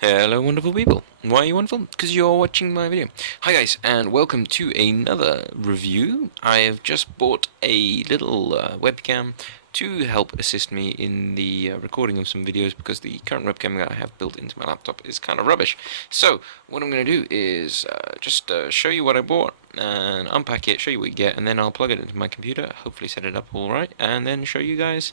Hello wonderful people. Why are you wonderful? Because you're watching my video. Hi guys, and welcome to another review. I have just bought a little webcam to help assist me in the recording of some videos because the current webcam that I have built into my laptop is kind of rubbish. So what I'm going to do is just show you what I bought and unpack it, show you what you get, and then I'll plug it into my computer, hopefully set it up alright, and then show you guys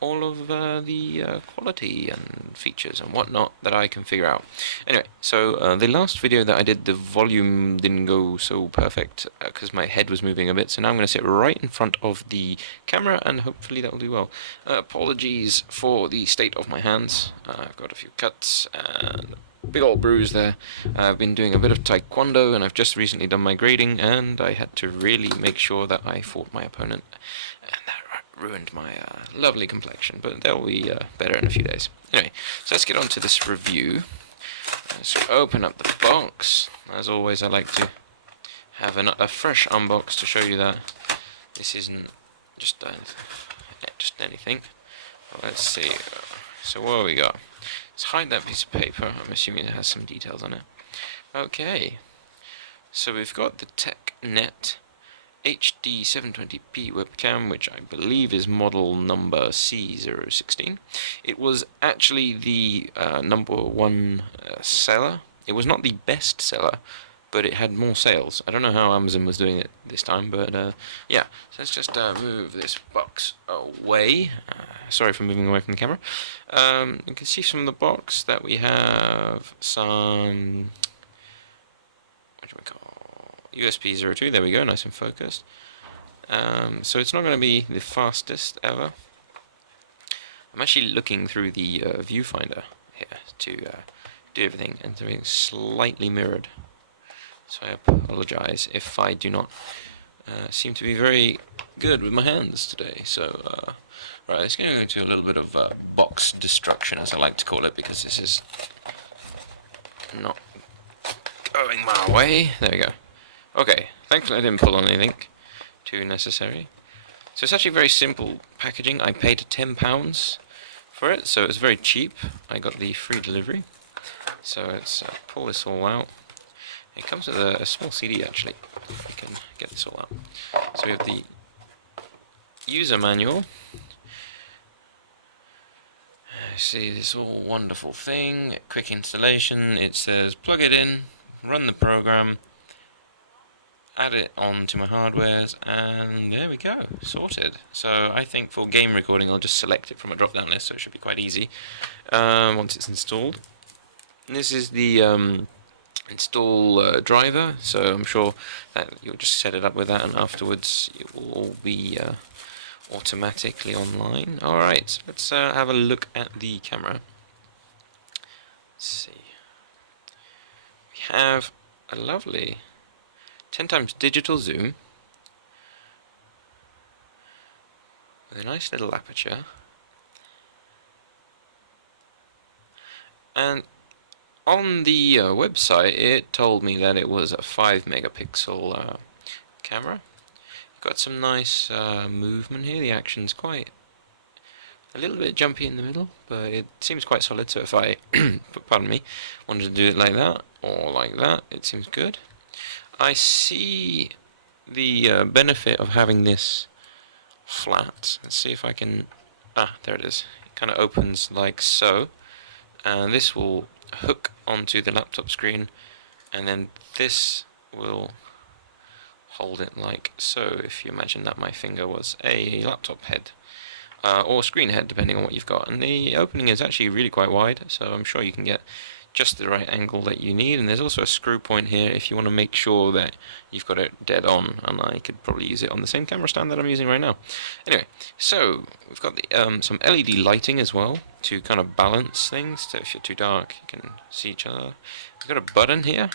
all of the quality and features and whatnot that I can figure out. Anyway, so the last video that I did, the volume didn't go so perfect because my head was moving a bit, so now I'm going to sit right in front of the camera and hopefully that will do well. Apologies for the state of my hands. I've got a few cuts and big old bruise there. I've been doing a bit of taekwondo and I've just recently done my grading and I had to really make sure that I fought my opponent, and that ruined my lovely complexion, but they'll be better in a few days. Anyway, so let's get on to this review. Let's open up the box. As always, I like to have a fresh unbox to show you that this isn't just anything. Well, let's see. So what do we got? Let's hide that piece of paper. I'm assuming it has some details on it. Okay. So we've got the TeckNet HD720P webcam, which I believe is model number C016. It was actually the number one seller. It was not the best seller, but it had more sales. I don't know how Amazon was doing it this time, but yeah. So let's just move this box away. Sorry for moving away from the camera. You can see from the box that we have some, what do we call, USB 02, there we go, nice and focused. So it's not going to be the fastest ever. I'm actually looking through the viewfinder here to do everything, and something slightly mirrored. So I apologize if I do not seem to be very good with my hands today. So, right, let's go into a little bit of box destruction, as I like to call it, because this is not going my way. There we go. Okay, thankfully I didn't pull on anything too necessary. So it's actually very simple packaging. I paid £10 for it, so it's very cheap. I got the free delivery. So let's pull this all out. It comes with a small CD actually. You can get this all out. So we have the user manual. See this all wonderful thing, quick installation. It says plug it in, run the program, add it onto my hardwares, and there we go, sorted. So I think for game recording I'll just select it from a drop down list, so it should be quite easy once it's installed. And this is the install driver, so I'm sure that you'll just set it up with that and afterwards it will all be automatically online. Alright, so let's have a look at the camera. Let's see. We have a lovely 10 times digital zoom with a nice little aperture, and on the website it told me that it was a 5 megapixel camera. Got some nice movement here. The action's quite a little bit jumpy in the middle, but it seems quite solid, so if I pardon me, wanted to do it like that or like that, it seems good. I see the benefit of having this flat. Let's see if I can, there it is. It kind of opens like so, and this will hook onto the laptop screen, and then this will hold it like so, if you imagine that my finger was a laptop head, or screen head, depending on what you've got. And the opening is actually really quite wide, so I'm sure you can get just the right angle that you need. And there's also a screw point here if you want to make sure that you've got it dead on, and I could probably use it on the same camera stand that I'm using right now. Anyway, so we've got the some LED lighting as well to kind of balance things, so if you're too dark you can see each other. We've got a button here.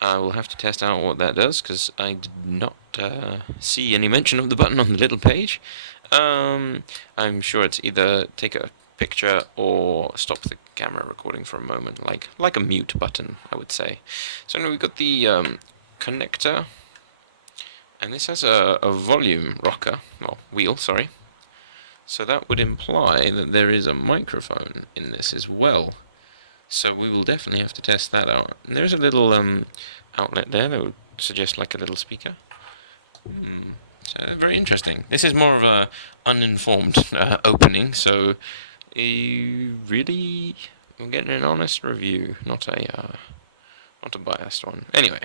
We'll have to test out what that does, because I did not see any mention of the button on the little page. I'm sure it's either take a picture or stop the camera recording for a moment, like a mute button, I would say. So now we've got the connector, and this has a volume rocker, well, wheel, sorry. So that would imply that there is a microphone in this as well. So we will definitely have to test that out. And there's a little outlet there that would suggest like a little speaker. So very interesting. This is more of a uninformed opening, so really, I'm getting an honest review, not a biased one. Anyway.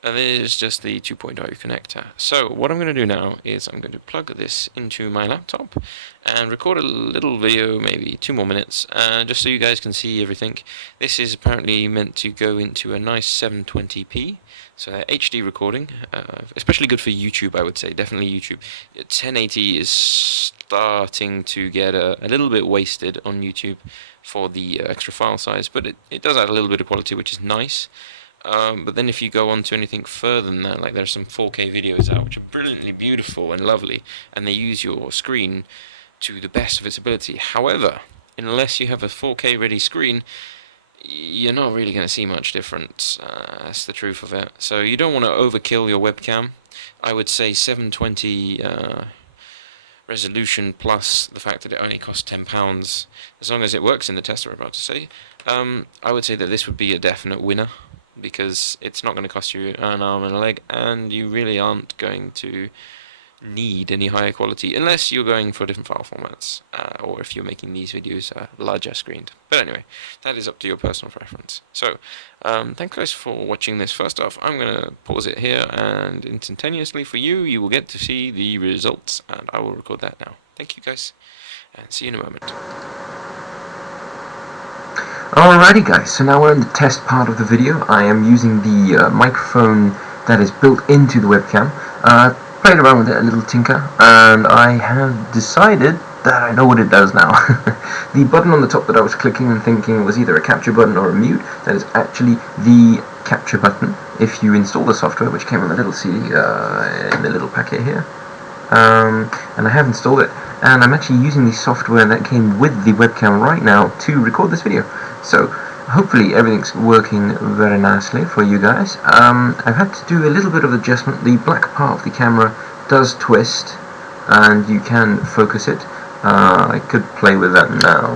There's just the 2.0 connector. So what I'm going to do now is I'm going to plug this into my laptop and record a little video, maybe 2 more minutes, just so you guys can see everything. This is apparently meant to go into a nice 720p, so HD recording, especially good for YouTube, I would say, definitely YouTube. 1080 is starting to get a little bit wasted on YouTube for the extra file size, but it does add a little bit of quality, which is nice. But then if you go on to anything further than that, like there's some 4K videos out which are brilliantly beautiful and lovely, and they use your screen to the best of its ability. However, unless you have a 4K ready screen, you're not really going to see much difference. That's the truth of it. So you don't want to overkill your webcam. I would say 720 resolution plus the fact that it only costs £10, as long as it works in the test we're about to say, I would say that this would be a definite winner, because it's not going to cost you an arm and a leg, and you really aren't going to need any higher quality unless you're going for different file formats, or if you're making these videos larger screened. But anyway, that is up to your personal preference. So, thanks guys for watching this. First off, I'm going to pause it here, and instantaneously for you, you will get to see the results, and I will record that now. Thank you guys, and see you in a moment. Alrighty guys, so now we're in the test part of the video. I am using the microphone that is built into the webcam. Played around with it a little tinker, and I have decided that I know what it does now. The button on the top that I was clicking and thinking was either a capture button or a mute, that is actually the capture button. If you install the software, which came on a little CD in the little packet here, and I have installed it, and I'm actually using the software that came with the webcam right now to record this video. So hopefully everything's working very nicely for you guys. I've had to do a little bit of adjustment. The black part of the camera does twist, and you can focus it. I could play with that now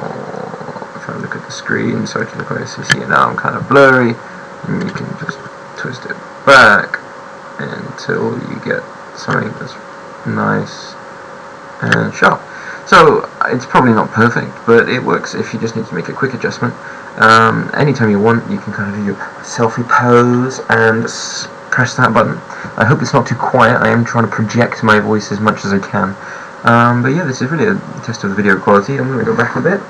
if I look at the screen, so I can look at this. You see it now, I'm kind of blurry, and you can just twist it back until you get something that's nice and sharp. So it's probably not perfect, but it works if you just need to make a quick adjustment. Anytime you want, you can kind of do your selfie pose and press that button. I hope it's not too quiet. I am trying to project my voice as much as I can. But yeah, this is really a test of the video quality. I'm going to go back a bit.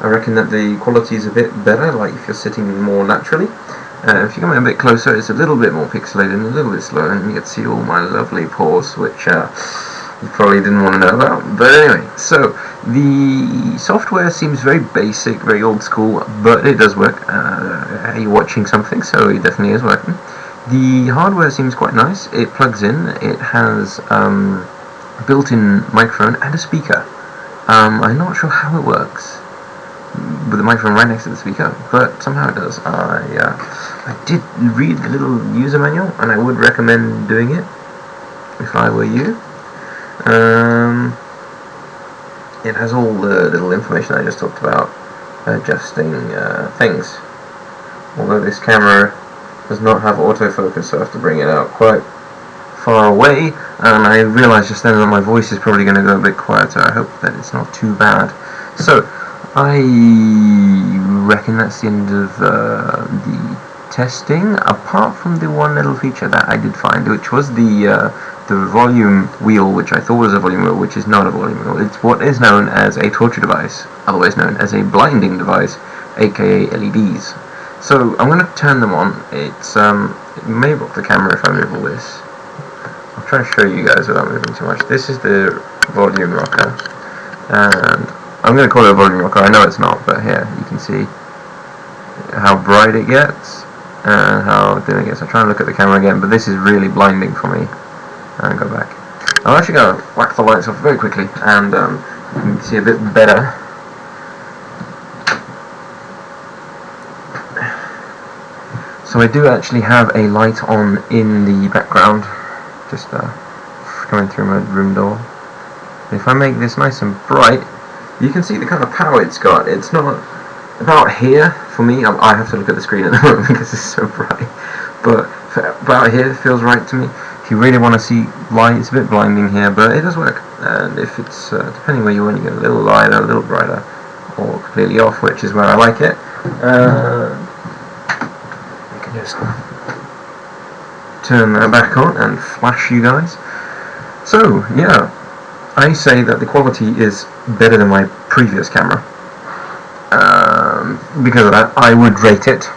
I reckon that the quality is a bit better, like if you're sitting more naturally. If you come in a bit closer, it's a little bit more pixelated and a little bit slower, and you get to see all my lovely pores, which you probably didn't want to know about. But anyway, so the software seems very basic, very old school, but it does work. You're watching something, so it definitely is working. The hardware seems quite nice. It plugs in. It has a built-in microphone and a speaker. I'm not sure how it works with the microphone right next to the speaker, but somehow it does. I did read the little user manual, and I would recommend doing it if I were you. It has all the little information I just talked about, adjusting things. Although this camera does not have autofocus, so I have to bring it out quite far away, and I realised just then that my voice is probably going to go a bit quieter. I hope that it's not too bad. So I reckon that's the end of the testing, apart from the one little feature that I did find, which was the volume wheel, which I thought was a volume wheel, which is not a volume wheel. It's what is known as a torture device, otherwise known as a blinding device, aka LEDs. So I'm going to turn them on. It may block the camera if I move all this. I'll try to show you guys without moving too much. This is the volume rocker, and I'm going to call it a volume rocker. I know it's not, but here you can see how bright it gets and how dim it gets. I'm trying to look at the camera again, but this is really blinding for me. And go back. I'm actually going to whack the lights off very quickly, and you can see a bit better. So I do actually have a light on in the background, just coming through my room door. If I make this nice and bright, you can see the kind of power it's got. It's not about here for me. I have to look at the screen at the moment because it's so bright, but about here it feels right to me. If you really want to see light, it's a bit blinding here, but it does work. And if it's depending where you want, you get a little lighter, a little brighter, or completely off, which is where I like it. You can just turn that back on and flash you guys. So yeah, I say that the quality is better than my previous camera. Because of that, I would rate it.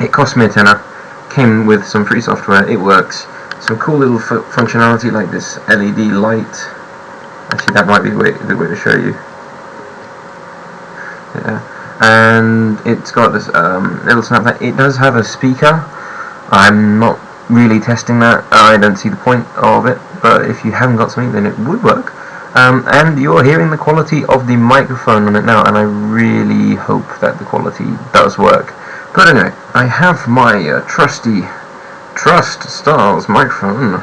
It cost me a tenner, came with some free software, it works. Some cool little functionality like this LED light. Actually, that might be the way to show you. Yeah, and it's got this little snap that it does have a speaker. I'm not really testing that. I don't see the point of it, but if you haven't got something, then it would work. And you're hearing the quality of the microphone on it now, and I really hope that the quality does work. But anyway, I have my trusty Trust Styles microphone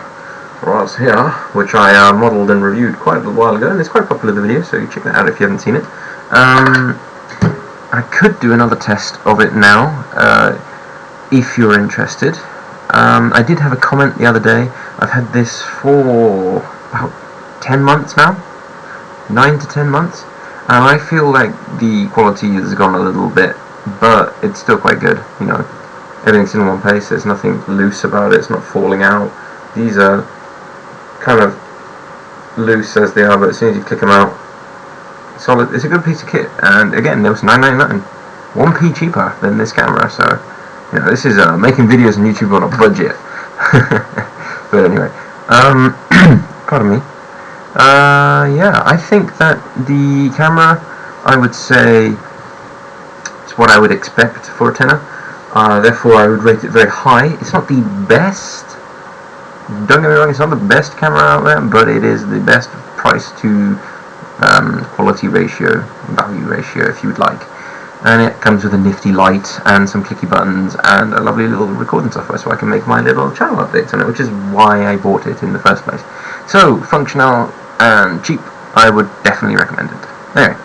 right here, which I modelled and reviewed quite a little while ago, and it's quite popular, the video, so you check that out if you haven't seen it. I could do another test of it now, if you're interested. I did have a comment the other day. I've had this for about 10 months now, 9 to 10 months, and I feel like the quality has gone a little bit, but it's still quite good. You know, everything's in one place, there's nothing loose about it, it's not falling out. These are kind of loose as they are, but as soon as you click them out, solid. It's a good piece of kit, and again, it was $9.99, 1p cheaper than this camera, so you know, this is making videos on YouTube on a budget. But anyway, pardon me. Yeah, I think that the camera, I would say, it's what I would expect for a tenner. Therefore, I would rate it very high. It's not the best. Don't get me wrong, it's not the best camera out there, but it is the best price to quality ratio, value ratio, if you would like. And it comes with a nifty light and some clicky buttons and a lovely little recording software, so I can make my little channel updates on it, which is why I bought it in the first place. So, functional and cheap, I would definitely recommend it. Anyway,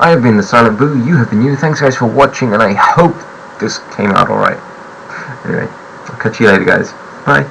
I have been the Silent Boo, you have been you. Thanks guys for watching, and I hope this came out alright. Anyway, I'll catch you later guys. Bye.